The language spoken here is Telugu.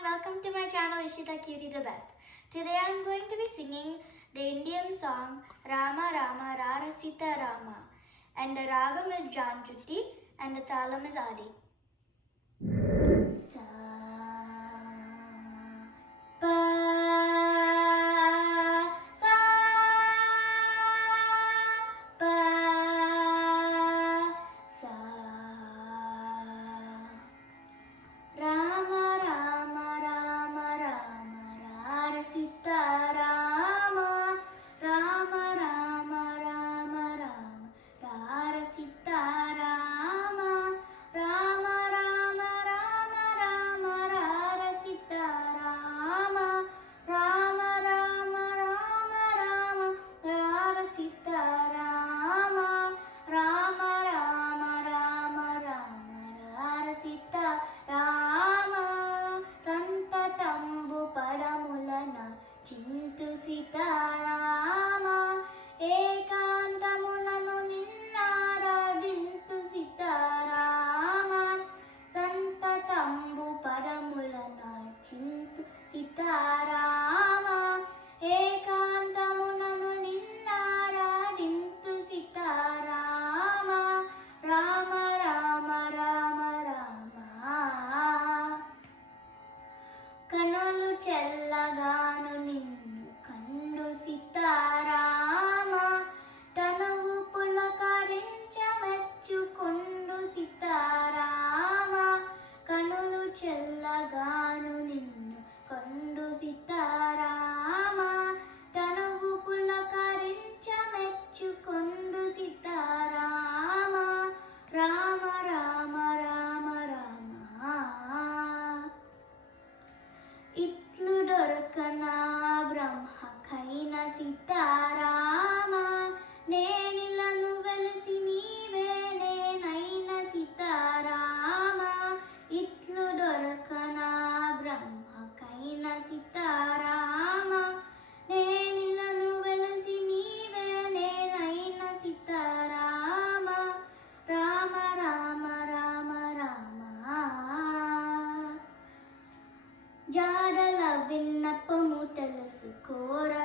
everyone, welcome to my channel Ishita Cutie the Best. Today I'm going to be singing the Indian song Rama Rama Rara Sita Rama, and the ragam is Janjuti and the talam is Adi. Sa Chintu Sitarama ఏకాంతమునను నిన్నారాధింతు Sitarama సంతతంబు పదములన Chintu Sitarama ఏకాంతమునను నిన్నారాధింతు Sitarama Rama Rama Rama Rama కనులు చెల్లగాను నిన్ను కండు సీతారామ తనవు పులకరించ మెచ్చుకొండు సీతారామ కనులు చెల్లగాను నిన్ను కండు సీతారామ తనవు పులకరించ మెచ్చుకొండు సీతారామ రామ రామ రామ రామ ఇట్లు దొరకనా బ్రహ్మకైన సీతారామ నేనిలను వెలసి నీవే నేనైన సీతారామ ఇట్లు దొరకనా బ్రహ్మకైన సీతారామ నేనిలను వెలసి నీవే నేనైన సీతారామ రామ రామ రామ రామ జాడల విన్నపము తెలుసుకోరా